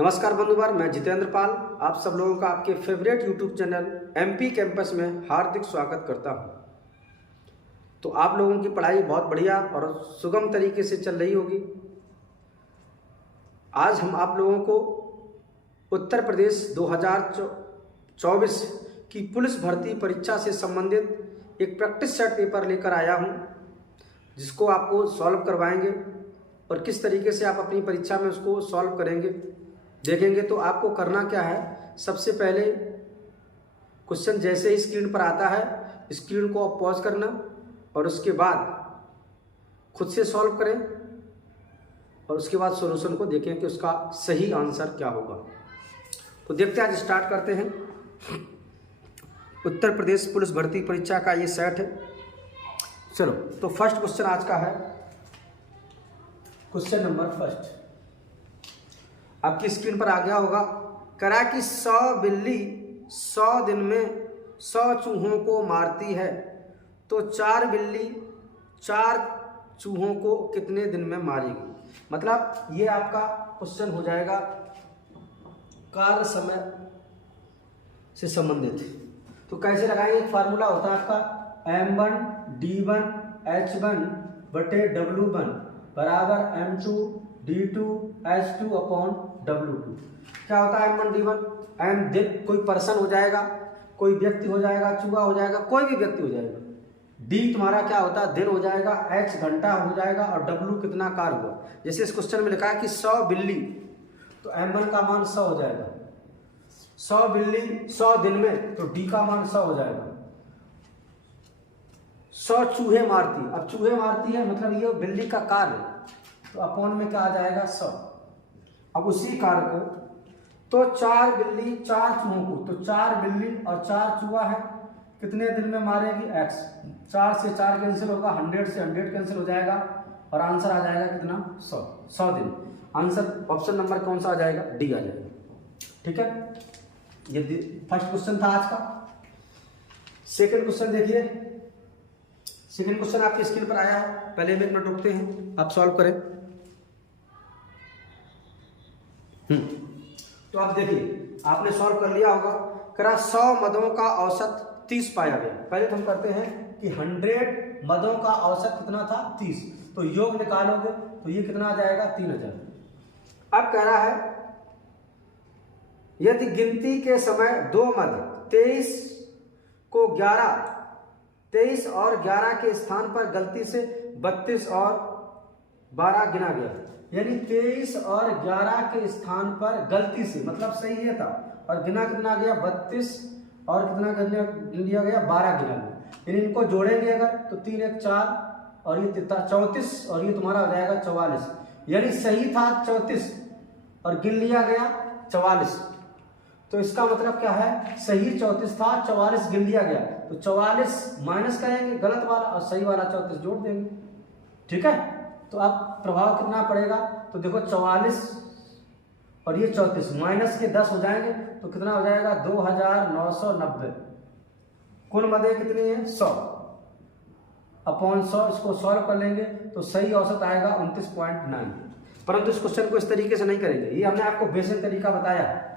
नमस्कार बंधुवार, मैं जितेंद्र पाल आप सब लोगों का आपके favourite YouTube channel MP campus में हार्दिक स्वागत करता हूं। तो आप लोगों की पढ़ाई बहुत बढ़िया और सुगम तरीके से चल रही होगी। आज हम आप लोगों को उत्तर प्रदेश 2024 की पुलिस भर्ती परीक्षा से संबंधित एक प्रैक्टिस सेट पेपर लेकर आया हूं, जिसको आपको सॉल्व करवाएंगे और किस तरीके से आप अपनी परीक्षा में उसको सॉल्व करेंगे देखेंगे। तो आपको करना क्या है, सबसे पहले क्वेश्चन जैसे ही स्क्रीन पर आता है स्क्रीन को आप पॉज करना और उसके बाद खुद से सॉल्व करें और उसके बाद सॉल्यूशन को देखें कि उसका सही आंसर क्या होगा। तो देखते हैं, आज स्टार्ट करते हैं। उत्तर प्रदेश पुलिस भर्ती परीक्षा का ये सेट है। चलो, तो फर्स्ट क्वेश्चन आज का है क्वेश्चन नंबर फर्स्ट, आपकी स्क्रीन पर आ गया होगा। करा कि 100 बिल्ली 100 दिन में 100 चूहों को मारती है, तो 4 बिल्ली 4 चूहों को कितने दिन में मारेगी। मतलब ये आपका क्वेश्चन हो जाएगा कार्य समय से संबंधित। तो कैसे लगाएंगे, एक फार्मूला होता है आपका M1 D1 H1 बटे W1 बराबर M2 D2 H2 upon W2। क्या होता है M1 D1? M दिन कोई पर्सन हो जाएगा, कोई व्यक्ति हो जाएगा, चूहा हो जाएगा, कोई भी व्यक्ति हो जाएगा। D तुम्हारा क्या होता है, दिन हो जाएगा। H घंटा हो जाएगा और W कितना कार हुआ। जैसे इस क्वेश्चन में लिखा है कि 100 बिल्ली, तो M1 का मान 100 हो जाएगा। 100 बिल्ली 100 दिन में, तो D का मान 100 हो जाएगा। 100 चूहे मारती, अब चूहे मारती है मतलब ये बिल्ली का कार्य, तो अपॉन में क्या आ जाएगा 100। अब उसी कार्य को तो 4 बिल्ली 4 चूहों को, तो 4 बिल्ली और 4 चूहा है, कितने दिन में मारेगी X। 4 से 4 कैंसिल होगा, 100 से 100 कैंसिल हो जाएगा और आंसर आ जाएगा कितना 100 दिन। आंसर ऑप्शन नंबर कौन सा आ जाएगा, डी आ जाएगा। ठीक है, ये फर्स्ट क्वेश्चन था आज का। सेकंड क्वेश्चन देखिए। सेकंड क्वेश्चन आपकी स्क्रीन पर आया है, पहले हम 1 मिनट रुकते हैं, आप सॉल्व करें। तो आप देखिए, आपने सॉल्व कर लिया होगा। करा 100 मदों का औसत 30 पाया गया। पहले तो हम करते हैं कि 100 मदों का औसत कितना था 30, तो योग निकालोगे तो ये कितना आ जाएगा 3000। अब कह रहा है यदि गिनती के समय 2 मद 23 और 11 के स्थान पर गलती से 32 और 12 गिना गया, यानी 23 और 11 के स्थान पर गलती से, मतलब सही है था, और गिना कितना गया 32 और कितना गिन लिया गया 12 गिना गया। यानी इनको जोड़ेंगे अगर तो 3 1 4 और ये 34 और ये तुम्हारा हो जाएगा 44। यानी सही था 34 और गिन लिया गया 44, तो इसका मतलब क्या है, सही 34 था, 44 गिन लिया गया, तो 44 माइनस करेंगे गलत वाला और सही वाला 34 जोड़ देंगे। ठीक है, तो अब प्रभाव कितना पड़ेगा, तो देखो 44 और ये 34 माइनस के 10 हो जाएंगे, तो कितना हो जाएगा 2990। कुल मदे कितनी है 100 अपॉन 100। इसको सॉल्व कर लेंगे तो सही औसत आएगा 29.9। परंतु इस क्वेश्चन को इस तरीके से नहीं करेंगे, ये हमने आपको बेसिक तरीका बताया है।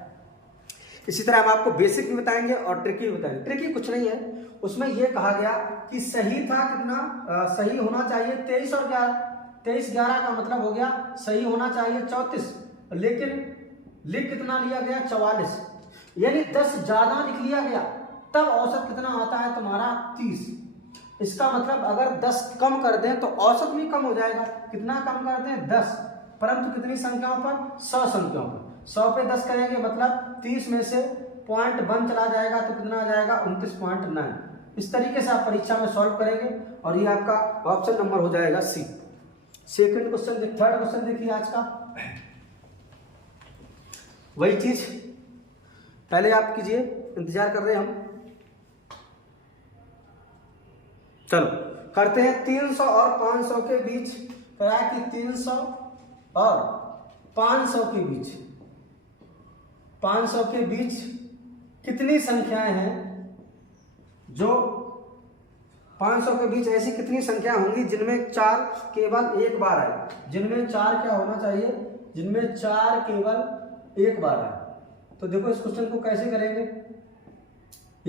इसी तरह हम आपको बेसिक भी बताएंगे और ट्रिकी भी बताएंगे। ट्रिकी कुछ नहीं है, उसमें यह कहा गया कि सही था कितना, सही होना चाहिए 23 और 11। 23 11 का मतलब हो गया सही होना चाहिए 34, लेकिन लिख कितना लिया गया 44, यानी 10 ज्यादा लिख लिया गया, तब औसत कितना आता है तुम्हारा 30। इसका मतलब अगर 10 कम कर दें तो औसत भी कम हो जाएगा। कितना कम कर दें 10, परंतु कितनी संख्याओं पर 100 संख्याओं पर। 100 पे 10 करेंगे मतलब 30 में से 0.1 चला जाएगा, तो कितना आ जाएगा 29.9। इस तरीके से आप परीक्षा में सॉल्व करेंगे और ये आपका ऑप्शन नंबर हो जाएगा सी। सेकंड क्वेश्चन, थर्ड क्वेश्चन देखिए आज का। वही चीज पहले आप कीजिए, इंतजार कर रहे हैं हम। चलो करते हैं। 300 और 500 के बीच, कहा कि 300 और 500 के बीच, 500 के बीच कितनी संख्याएं हैं, जो 500 के बीच ऐसी कितनी संख्या होंगी जिनमें 4 केवल एक बार आए। जिनमें 4 क्या होना चाहिए, जिनमें 4 केवल एक बार आए। तो देखो इस क्वेश्चन को कैसे करेंगे,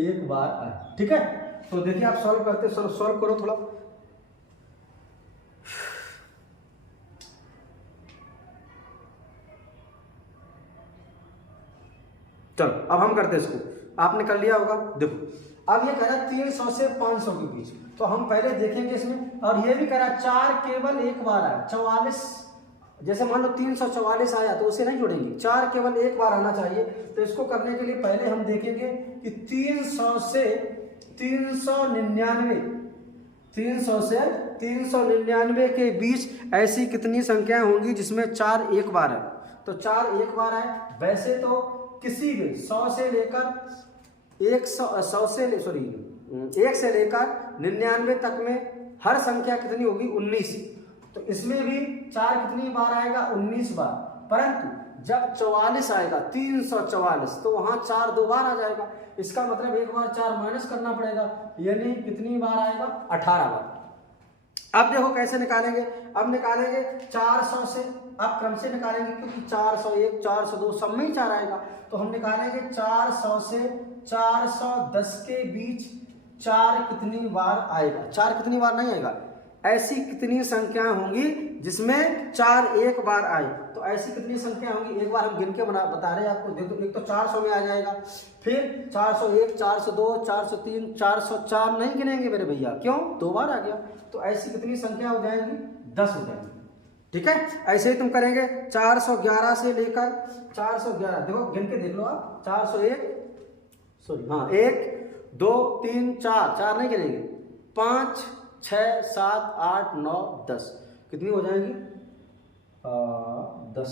एक बार आए, ठीक है। तो देखिए आप सॉल्व करते, सॉल्व करो थोड़ा। चलो अब हम करते हैं इसको, आपने कर लिया होगा। देखो अब ये कह रहा है 300 से 500 के बीच, तो हम पहले देखेंगे इसमें। और ये भी कह रहा है 4 केवल एक बार आया, 44, जैसे मान लो 344 आया तो उसे नहीं जोड़ेंगे, 4 केवल एक बार आना चाहिए। तो इसको करने के लिए पहले हम देखेंगे कि 300 से 399, 300 से 399 के बीच ऐसी कितनी संख्याएं होंगी जिसमें 4 एक बार है। तो 4 एक बार है। वैसे तो किसी भी 100 से लेकर 1 से लेकर 99 तक में हर संख्या कितनी होगी, 19। तो इसमें भी 4 कितनी बार आएगा, 19 बार। परंतु जब 44 आएगा, 344, तो वहां 4 दो बार आ जाएगा। इसका मतलब एक बार 4 माइनस करना पड़ेगा, यानी कितनी बार आएगा, 18 बार। अब देखो कैसे निकालेंगे। अब निकालेंगे 400 से, अब क्रम से निकालेंगे क्योंकि 401, 402 सब में ही 4 आएगा। तो हम निकालेंगे 400 से 410 के बीच 4 कितनी बार आएगा। 4 कितनी बार नहीं आएगा, ऐसी कितनी संख्याएं होंगी जिसमें 4 एक बार आए। तो ऐसी कितनी संख्या होंगी, एक बार हम गिन के बता रहे हैं आपको। देखो एक तो 400 में आ जाएगा, फिर 401, 402, 403, 404 नहीं गिनेंगे मेरे भैया, क्यों, 2 बार आ गया। तो ऐसी कितनी संख्या हो जाएंगी, 10 हो जाएंगी, ठीक है। ऐसे ही तुम करेंगे 411 से लेकर 411, देखो गिन के देख लो आप, 401, सॉरी हाँ, 1 2 3 4, 4 नहीं गिनेंगे, 5 6 7 8 9 10, कितनी हो जाएंगी, 10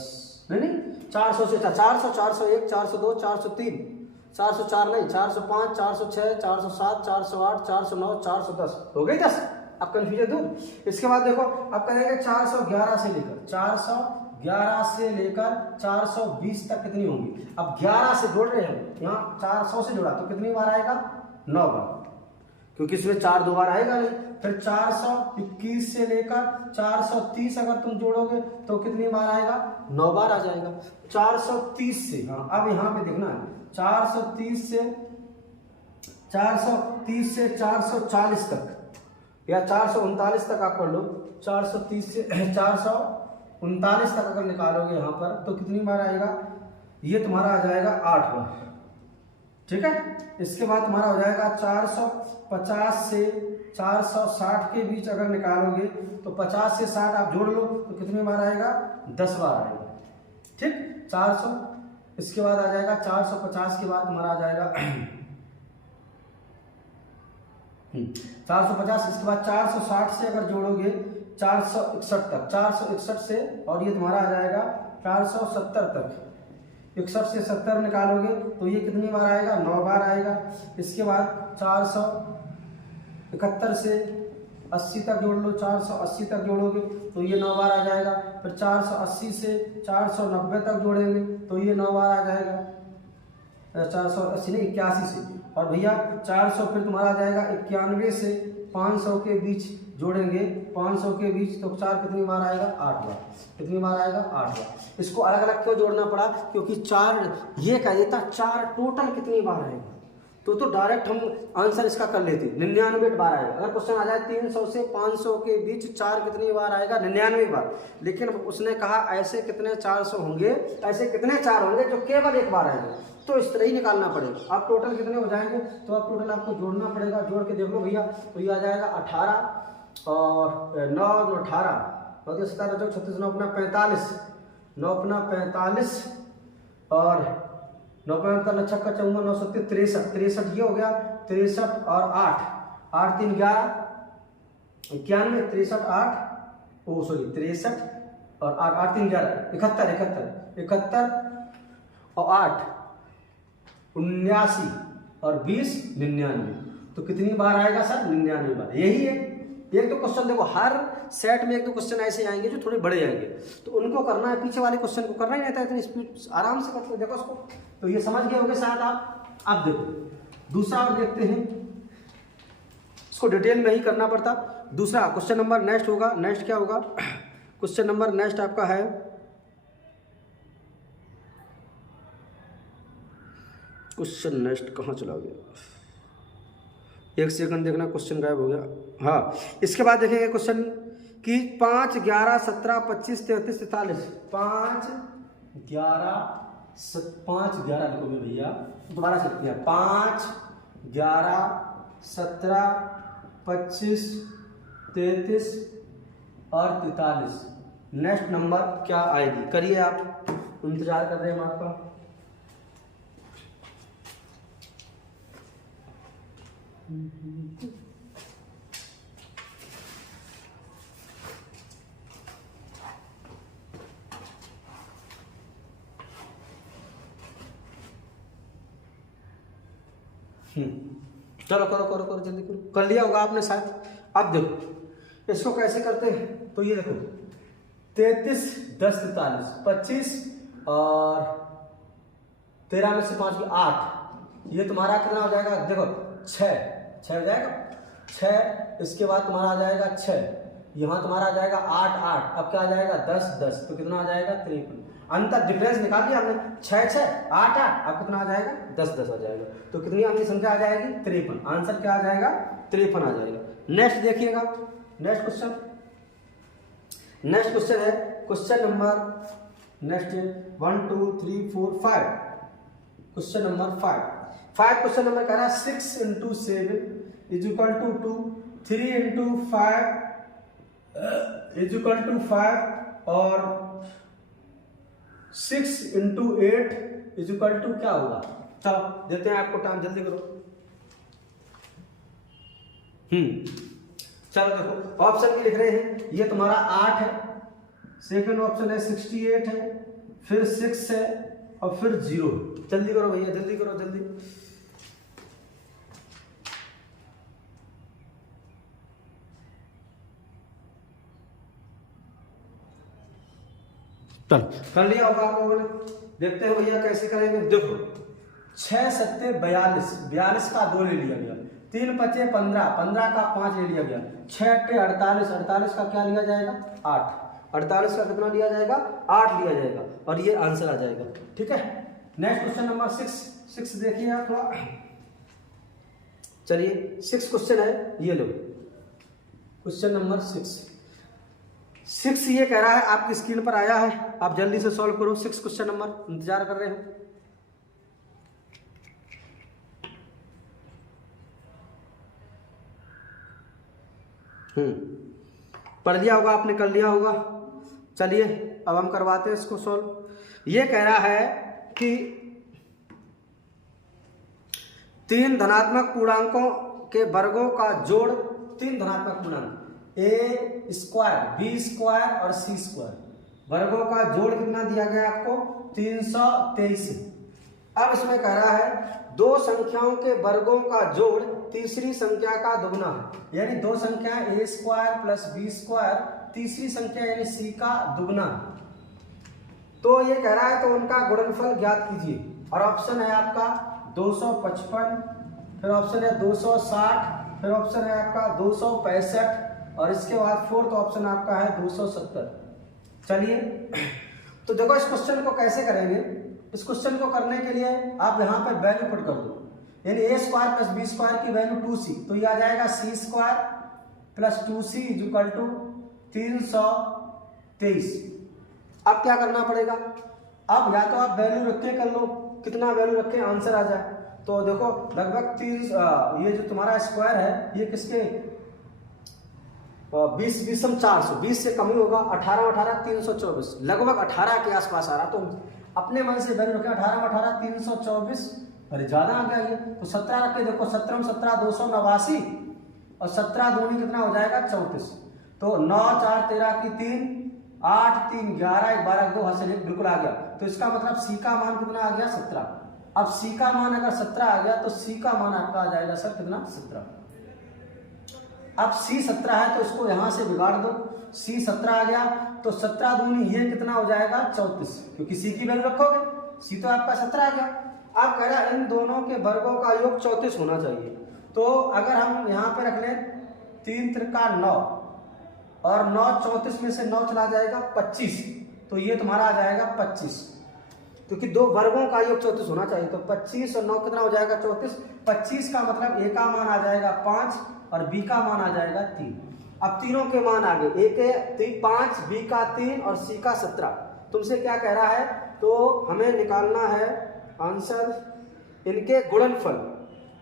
नहीं 400 से 400, 401, 402, 403, 404 नहीं, 405, 406, 407, 408, 409, 410, हो गई 10। अब कंफ्यूजन दूर। इसके बाद देखो अब करेंगे 411 से लेकर 420 तक कितनी होंगी। अब 11 से जोड़ रहे हैं, यहाँ 400 से जोड़ा तो कितनी बार आएगा, 9 बार, क्योंकि इसमें 4 दो बार आएगा नहीं। फिर 421 से लेकर 430 अगर तुम जोड़ोगे तो कितनी बार आएगा, 9 बार आ जाएगा। 430 से, हाँ अब यहाँ पे देखना है, 430 से 440 तक या 439 तक आप पढ़ लो। 430 से 439 तक अगर निकालोगे यहाँ पर तो कितनी बार आएगा, ये तुम्हारा आ जाएगा 8 बार, ठीक है। इसके बाद तुम्हारा हो जाएगा 450 से 460 के बीच अगर निकालोगे तो 50 से 60 आप जोड़ लो तो कितनी बार आएगा, 10 बार आएगा, ठीक। 400, इसके बाद आ जाएगा 450 के बाद तुम्हारा आ जाएगा 450, इसके बाद 460 से अगर जोड़ोगे 461 तक, 461 से, और ये तुम्हारा आ जाएगा 470 तक। 61 से 70 निकालोगे तो ये कितनी बार आएगा, 9 बार आएगा। इसके बाद 471 से 80 तक जोड़ लो, 480 तक जोड़ोगे तो ये 9 बार आ जाएगा। फिर 480 से 490 तक जोड़ेंगे तो ये 9 बार आ जाएगा, 480 नहीं 81 से। और भैया 400 फिर तुम्हारा आ जाएगा 91 से 500 के बीच जोड़ेंगे, 500 के बीच तो 4 कितनी बार आएगा, 8 बार, कितनी बार आएगा, 8 बार। इसको अलग अलग क्यों जोड़ना पड़ा, क्योंकि 4 ये कह देता 4 टोटल कितनी बार आएगा, तो डायरेक्ट हम आंसर इसका कर लेते, 99 बार आएगा। अगर क्वेश्चन आ जाए 300 से 500 के बीच 4 कितनी बार आएगा, 99 बार। लेकिन उसने कहा ऐसे कितने 400 होंगे, ऐसे कितने 4 होंगे जो केवल एक बार आएंगे, तो इस तरह ही निकालना पड़ेगा। आप टोटल कितने हो जाएंगे, तो आप टोटल आपको जोड़ना पड़ेगा। जोड़ के देख लो भैया, तो ये आ जाएगा 18 और 9 18, 9 17 36 9 अपना 45, 9 अपना 45 और 9 55 छक्का 54 9 7 63 ये हो गया, 63 और 8 8 3 11 91 63 8 ओ सॉरी 63 और 8 8 3 11 71 और 8 79 और 20 99। तो कितनी बार आएगा सर, 99 बार। यही है। एक तो क्वेश्चन देखो हर सेट में एक दो क्वेश्चन ऐसे आएंगे जो थोड़े बड़े आएंगे, तो उनको करना है, पीछे वाले क्वेश्चन को करना ही रहता है, इतनी स्पीड आराम से करते हो। देखो इसको, तो ये समझ गए होंगे शायद आप। अब देखो दूसरा और देखते हैं, इसको डिटेल में ही करना पड़ता। दूसरा क्वेश्चन नंबर नेक्स्ट होगा, नेक्स्ट क्या होगा, क्वेश्चन नंबर नेक्स्ट आपका है क्वेश्चन नेक्स्ट कहाँ चला गया, एक सेकंड देखना, क्वेश्चन गायब हो गया। हाँ, इसके बाद देखेंगे क्वेश्चन कि 5, 11, 17, 25, 33, 43, 5, 11 लिखोगे भैया, दोबारा से लिखते हैं 5, 11, 17, 25, 33 और 43। नेक्स्ट नंबर क्या आएगी, करिए आप, इंतजार कर रहे हैं हम आपका। चलो करो करो करो, जल्दी करो, कर लिया होगा आपने शायद। अब देखो इसको कैसे करते हैं, तो ये देखो 33, 10, 43, 25 और 13 में से 5 8, ये तुम्हारा कितना हो जाएगा, देखो 6 हो जाएगा, 6, इसके बाद तुम्हारा आ जाएगा 6, यहाँ तुम्हारा आ जाएगा 8, अब क्या आ जाएगा 10, तो कितना आ जाएगा 53। अंतर डिफरेंस निकाल दिया हमने, 6, 8, अब कितना आ जाएगा 10 आ जाएगा, तो कितनी आपकी संख्या आ जाएगी 53। आंसर क्या आ जाएगा 53 आ जाएगा। नेक्स्ट देखिएगा, नेक्स्ट क्वेश्चन है question number, next 1 2 3 4 5, question number 5 question number कह रहा है 6 × 7 = 2, 3 × 5 = 5 और 6 × 8 = क्या होगा। चलो देते हैं आपको टाइम, जल्दी करो। चलो देखो ऑप्शन भी लिख रहे हैं, ये तुम्हारा 8 है, सेकंड ऑप्शन है 68 है, फिर 6 है और फिर 0। जल्दी करो भैया, जल्दी करो जल्दी। चलो कर लिया होगा आप लोगों ने, देखते हैं भैया कैसे करेंगे। देखो 6 × 7 = 42 का 2 ले लिया गया, 3 × 5 = 15 का 5 ले लिया गया, 6 × 8 = 48 का क्या लिया जाएगा 8, 48 का कितना लिया जाएगा 8 लिया जाएगा, और ये आंसर आ जाएगा। ठीक है, नेक्स्ट क्वेश्चन नंबर 6 देखिए आप थोड़ा, चलिए 6 क्वेश्चन है, ये लो क्वेश्चन नंबर 6 ये कह रहा है, आपकी स्क्रीन पर आया है, आप जल्दी से सॉल्व करो। 6 क्वेश्चन नंबर, इंतजार कर रहे हो। पढ़ लिया होगा आपने, कर लिया होगा। चलिए अब हम करवाते हैं इसको सॉल्व। ये कह रहा है कि 3 धनात्मक पूर्णांकों के वर्गों का जोड़, 3 धनात्मक पूर्णांक a² b² और c² वर्गों का जोड़ कितना दिया गया आपको 323। अब इसमें कह रहा है 2 संख्याओं के वर्गों का जोड़ तीसरी संख्या का दुगना है, यानी 2 संख्या a² + b², तीसरी संख्या यानी c का दुगना। तो ये कह रहा है तो उनका गुणनफल ज्ञात कीजिए, और ऑप्शन है आपका 255, फिर ऑप्शन है 260, फिर ऑप्शन है आपका 265 और इसके बाद फोर्थ ऑप्शन आपका है 270। चलिए तो देखो इस क्वेश्चन को कैसे करेंगे। इस क्वेश्चन को करने के लिए आप यहाँ पर वैल्यू पुट कर दो, यानी a² + b² की वैल्यू 2c, तो ये आ जाएगा c² + 2c = 323। अब क्या करना पड़ेगा, अब या तो आप वैल्यू रख के कर लो, कितना वैल्यू रखें आंसर आ जाए। तो देखो लगभग 3 ये जो तुम्हारा स्क्वायर है ये किसके 20 20 400, 20 से कम ही होगा, 18 18 324, लगभग 18 के आसपास आ रहा। तो अपने मन से वैल्यू रखें 18 18 324, अरे ज्यादा आ गया ये, तो 17 रखे, देखो 17 17 289 और 17 दूनी कितना हो जाएगा 34, तो 9 4 13 की 3 8 3 11 1 12 2 हाथ से बिल्कुल आ गया। तो इसका मतलब सी का मान कितना आ गया 17। अब सी का मान अगर 17 आ गया तो सी का मान आपका आ जाएगा सर कितना 17। अब सी 17 है तो इसको यहां से बिगाड़ दो, सी 17 आ गया तो 17 दूनी ये कितना हो जाएगा 34, क्योंकि सी की वैल्यू रखोगे, सी तो आपका 17 आ गया। अब कह रहा है इन दोनों के वर्गों का योग 34 होना चाहिए। तो अगर हम यहाँ पे रख लें 3 त्रिका 9 और 9 34 में से 9 चला जाएगा 25, तो ये तुम्हारा आ जाएगा 25। क्योंकि दो वर्गों का योग 34 होना चाहिए। तो 25 और 9 कितना हो जाएगा 34। 25 का मतलब ए का मान आ जाएगा 5 और बी का मान आ जाएगा 3। अब तीनों के मान आ गए, ए के 5, बी का 3 और सी का 17। तुमसे क्या कह रहा है, तो हमें निकालना है आंसर इनके गुणनफल।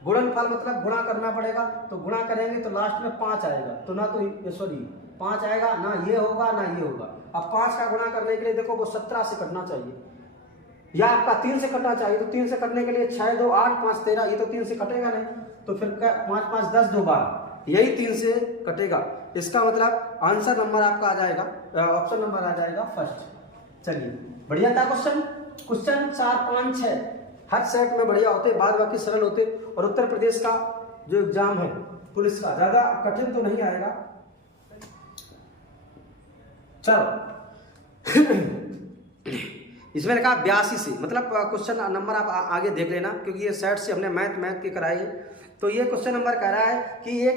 गुणनफल मतलब गुणा करना पड़ेगा, तो गुणा करेंगे तो लास्ट में 5 आएगा। तो ना तो ये सॉरी 5 आएगा, ना ये होगा ना ये होगा। अब 5 का गुणा करने के लिए देखो वो 17 से कटना चाहिए, या आपका 3 से कटना चाहिए। तो 3 से कटने के लिए 6 2 8 5 13, ये तो 3 से कटेगा नहीं। तो फिर 5 5 10 2 12, यही 3 से कटेगा। इसका मतलब आंसर नंबर आपका आ जाएगा, ऑप्शन नंबर आ जाएगा फर्स्ट। चलिए बढ़िया था क्वेश्चन। क्वेश्चन 4 5 6 हर सेट में बढ़िया होते, बाद बाकी सरल होते। और उत्तर प्रदेश का जो एग्जाम है पुलिस का, ज्यादा कठिन तो नहीं आएगा। चलो इसमें लिखा 82 से, मतलब क्वेश्चन नंबर आप आगे देख लेना, क्योंकि ये सेट से हमने मैथ के कराए। तो ये क्वेश्चन नंबर कह रहा है कि एक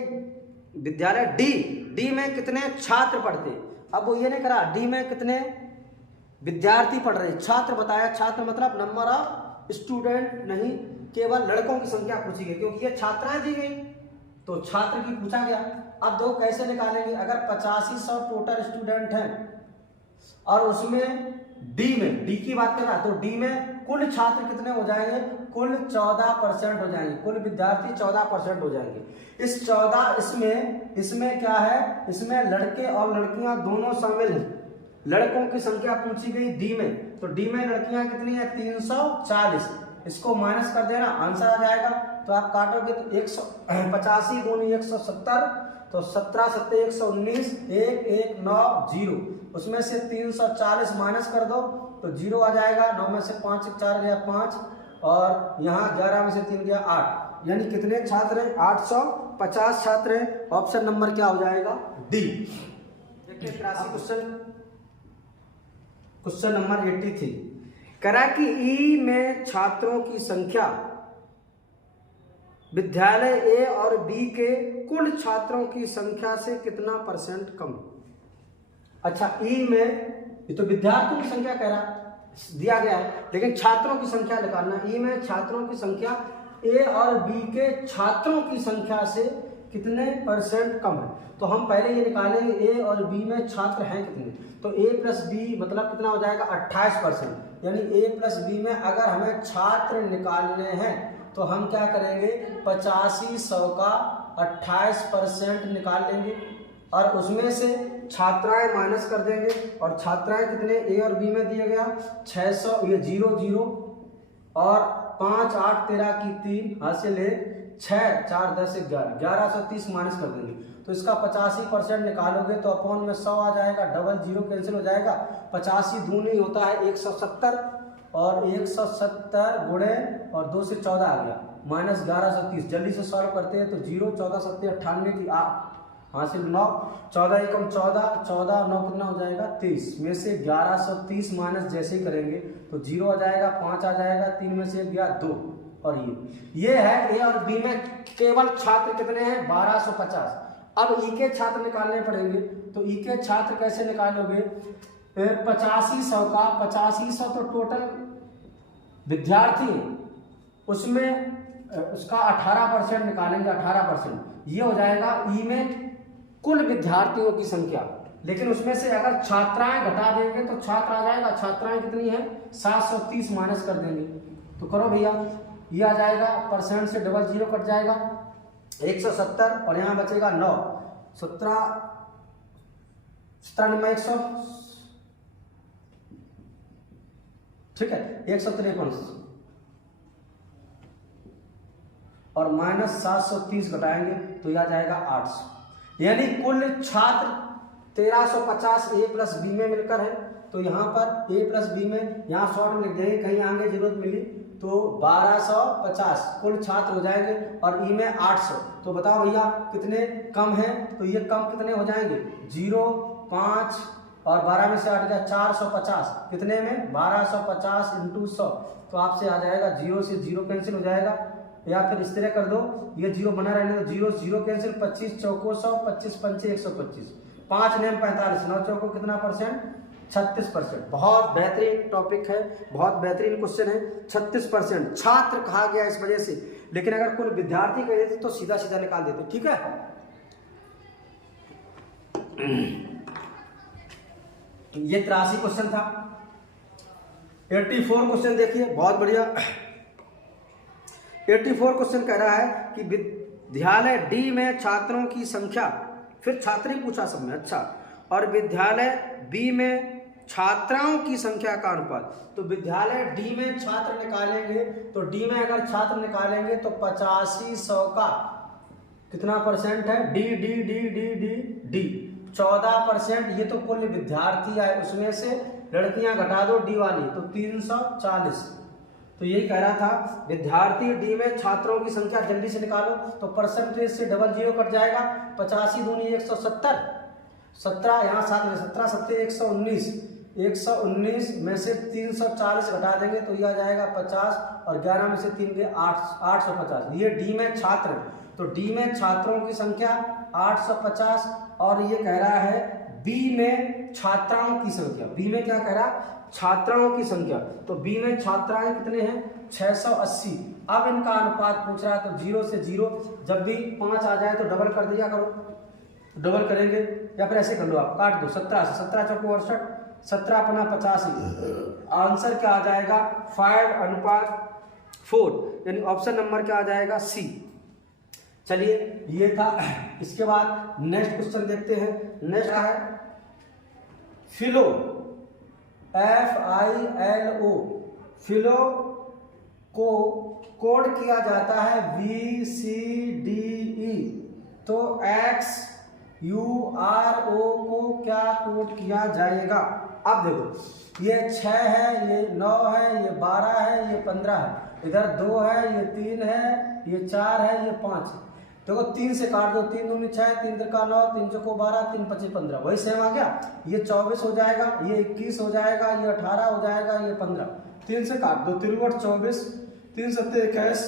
विद्यालय डी में कितने छात्र पढ़ते। अब वो ये नहीं करा डी में कितने विद्यार्थी पढ़ रहे, छात्र बताया। छात्र मतलब नंबर ऑफ स्टूडेंट नहीं, केवल लड़कों की संख्या पूछी गई, क्योंकि ये छात्राएं दी गई तो छात्र की पूछा गया। अब दो कैसे निकालेंगे, अगर 8500 टोटल स्टूडेंट हैं और उसमें डी की बात कर रहा है, तो डी में कुल छात्र कितने हो जाएंगे, कुल 14% हो जाएंगे, कुल विद्यार्थी 14% हो जाएंगे। इस 14 इसमें क्या है, इसमें लड़के और लड़कियां दोनों शामिल हैं। लड़कों की संख्या पूछी गई डी में, तो डी में लड़कियां कितनी है 340, इसको माइनस कर देना आंसर आ जाएगा। तो आप काटोगे तो 185 दूनी 170, तो 17 7 119 1 1 9 0, उसमें से 340 माइनस कर दो तो 0 आ जाएगा। 9 में से 5 4 गया 5, और यहाँ 11 में से 3 गया 8, यानी कितने छात्र हैं 850 छात्र हैं। ऑप्शन नंबर क्या हो जाएगा डी। देखिए क्वेश्चन नंबर 83 करा कि ई में छात्रों की संख्या विद्यालय ए और बी के कुल छात्रों की संख्या से कितना % कम। अच्छा ई में ये तो विद्यार्थियों की संख्या कह रहा दिया गया है, लेकिन छात्रों की संख्या निकालना। ई में छात्रों की संख्या ए और बी के छात्रों की संख्या से कितने % कम है। तो हम पहले ये निकालेंगे ए और बी में छात्र हैं कितने, तो ए प्लस बी मतलब कितना हो जाएगा 28%। यानी ए प्लस बी में अगर हमें छात्र निकालने हैं तो हम क्या करेंगे 8500 का 28% निकाल लेंगे, और उसमें से छात्राएं माइनस कर देंगे। और छात्राएं कितने ए और बी में दिया गया 600, ये 0 0 और 5 8 13 की 3 हासिल है 6 4 10 11 1130 माइनस कर देंगे। तो इसका 85% निकालोगे तो अपॉन में 100 आ जाएगा, डबल 0 कैंसिल हो जाएगा। 85 दूनी होता है 170, और 170 गुणे और 2 से 14 आ गया माइनस 1130। जल्दी से सॉल्व करते हैं तो 0 14 7 98 की हासिल 9, 14 एकम 14 14 9 कितना हो जाएगा 23, में से 1130 माइनस जैसे ही करेंगे तो 0 आ जाएगा, 5 आ जाएगा, 3 में से गया 2। और ये है ए और बी में केवल छात्र कितने हैं 1250। अब ई के छात्र निकालने पड़ेंगे, तो ई के छात्र कैसे निकालोगे 8500 का 8500 तो टोटल विद्यार्थी, उसमें उसका 18% निकालेंगे 18%, ये हो जाएगा ई में कुल विद्यार्थियों की संख्या। लेकिन उसमें से अगर छात्राएं घटा देंगे तो छात्र आ जाएगा, छात्राएं कितनी है 730 माइनस कर देंगे। तो करो भैया, ये आ जाएगा % से डबल 0 कट जाएगा 170, और यहाँ बचेगा 9 17 97 100, ठीक है 153, और माइनस 730 घटाएंगे तो यह आ जाएगा 800। यानी कुल छात्र 1350 ए प्लस बी में मिलकर है। तो यहाँ पर ए प्लस बी में यहाँ शॉर्ट में लिख देंगे, कहीं आगे जरूरत मिली तो 1250 कुल छात्र हो जाएंगे, और ई में 800। तो बताओ भैया कितने कम है, तो ये कम कितने हो जाएंगे 0 5 और 12 में से 8 गया 450, कितने में 1250 × 100, तो आपसे आ जाएगा 0 से 0 कैंसिल हो जाएगा, या फिर इस तरह कर दो ये 0 बना रहने दो, 0 0 कैंसिल, 25 चौको 100, 25 पंचे 125, 5 नेम 45, 9 चौको कितना %, 36%। बहुत बेहतरीन टॉपिक है, बहुत बेहतरीन क्वेश्चन है। 36% छात्र कहा गया इस वजह से, लेकिन अगर कुल विद्यार्थी कह देते तो सीधा सीधा निकाल देते। ठीक है, ये 83 क्वेश्चन था। 84 क्वेश्चन देखिए, बहुत बढ़िया। 84 क्वेश्चन कह रहा है कि विद्यालय डी में छात्रों की संख्या, फिर छात्री पूछा सब में, अच्छा, और विद्यालय बी में छात्राओं की संख्या का अनुपात। तो विद्यालय डी में छात्र निकालेंगे, तो डी में अगर छात्र निकालेंगे तो 85 100 का कितना परसेंट है, D D D D D D 14%। ये तो कुल विद्यार्थी आए, उसमें से लड़कियां घटा दो डी वाली, तो 340। तो यही कह रहा था, विद्यार्थी डी में छात्रों की संख्या जल्दी से निकालो। तो परसेंटेज से डबल जीरो कट जाएगा, 85 दूनी 170, 17 यहाँ 7 में 17 7 119, 119 में से 340 घटा देंगे तो ये आ जाएगा 50, और 11 में से 3 के 850। ये डी में छात्र, तो डी में छात्रों की संख्या 850, और ये कह रहा है बी में छात्राओं की संख्या। बी में क्या कह रहा, छात्राओं की संख्या, तो बी में छात्राएं कितने हैं, 680। अब इनका अनुपात पूछ रहा है, तो 0 से 0, जब भी 5 आ जाए तो डबल कर दिया करो, डबल करेंगे, या फिर ऐसे कर लो, आप काट दो 17 से, 17 चौको 68, 17 अपना 85। आंसर क्या आ जाएगा, 5:4, यानी ऑप्शन नंबर क्या आ जाएगा, सी। चलिए, ये था। इसके बाद नेक्स्ट क्वेश्चन देखते हैं। नेक्स्ट है फिलो, FILO, फिलो को कोड किया जाता है VCDE, तो XURO को क्या कोड किया जाएगा। अब देखो, ये 6 है, ये 9 है, ये 12 है, ये 15 है, इधर 2 है, ये 3 है, ये 4 है, ये 5 है। देखो 3 से काट दो, 3 दूनी 6, 3 त्रिका 9, 3 चौको 12, 3 पच्चीस 15, वही सेम आ गया। ये 24 हो जाएगा, ये 21 हो जाएगा, ये 18 हो जाएगा, ये 15। 3 से काट दो, 3 × 24, 3 × 7 = 21,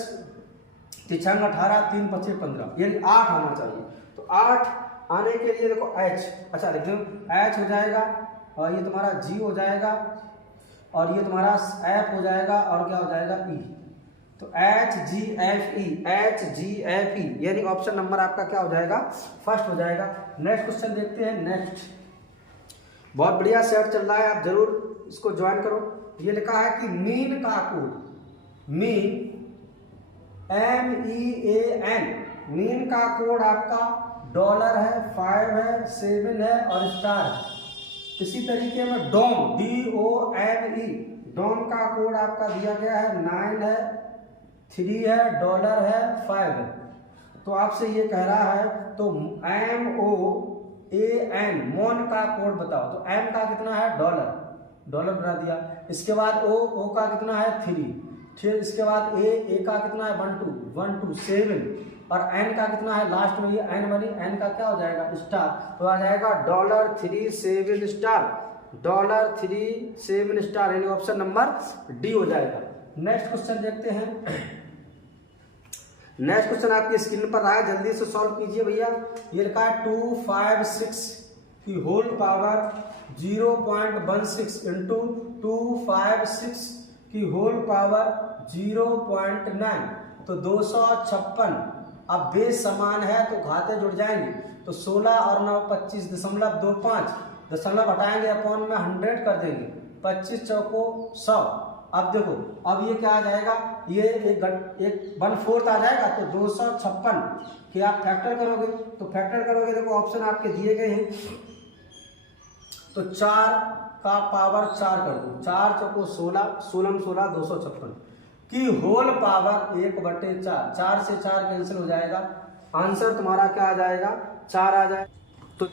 3 × 18, 3 25 15, यानी 8 आना चाहिए। तो 8 आने के लिए देखो H, अच्छा लिख दो, H हो जाएगा, और ये तुम्हारा G हो जाएगा, और ये तुम्हारा F हो जाएगा, और क्या हो जाएगा, E। तो HGFE, HGFE, यानी ऑप्शन नंबर आपका क्या हो जाएगा, फर्स्ट हो जाएगा। नेक्स्ट क्वेश्चन देखते हैं। नेक्स्ट, बहुत बढ़िया सेट चल रहा है, आप जरूर इसको ज्वाइन करो। ये लिखा है कि मीन का कोड, मीन MEAN, मीन का कोड आपका डॉलर है, 5 है, 7 है और स्टार है। इसी तरीके में डोम, DOME, डोम का कोड आपका दिया गया है, 9 है, 3 है, डॉलर है, 5 है। तो आपसे ये कह रहा है, तो MOAN, मोन का कोड बताओ। तो M का कितना है, डॉलर, डॉलर बना दिया। इसके बाद O का कितना है, 3, फिर इसके बाद A का कितना है, 1 2 7, और N का कितना है, लास्ट में ये N वाली, N का क्या हो जाएगा, स्टार। तो आ जाएगा $3 स्टार, $3 यानी ऑप्शन नंबर डी हो जाएगा। नेक्स्ट क्वेश्चन देखते हैं। नेक्स्ट क्वेश्चन आपकी स्क्रीन पर रहा है, जल्दी से सॉल्व कीजिए भैया। ये लिखा है 256 की होल पावर 0.16 इंटू 256 की होल पावर 0.9, तो 256। अब बेस समान है तो घाते जुड़ जाएंगे, तो 16 और 9 25.25, दशमलव हटाएंगे, अपॉन में 100 कर देंगे, 25 चौको 100। अब देखो, अब ये क्या आ जाएगा, ये एक 1/4 आ जाएगा, तो 256 कि आप फैक्टर करोगे, तो फैक्टर करोगे, देखो ऑप्शन आपके दिए गए हैं, तो 4 का पावर 4 कर दो, 4 चौको 16, 16 16 256 की होल पावर 1/4, 4 से 4 कैंसिल हो जाएगा, आंसर तुम्हारा क्या आ जाएगा, 4 आ जाएगा। तो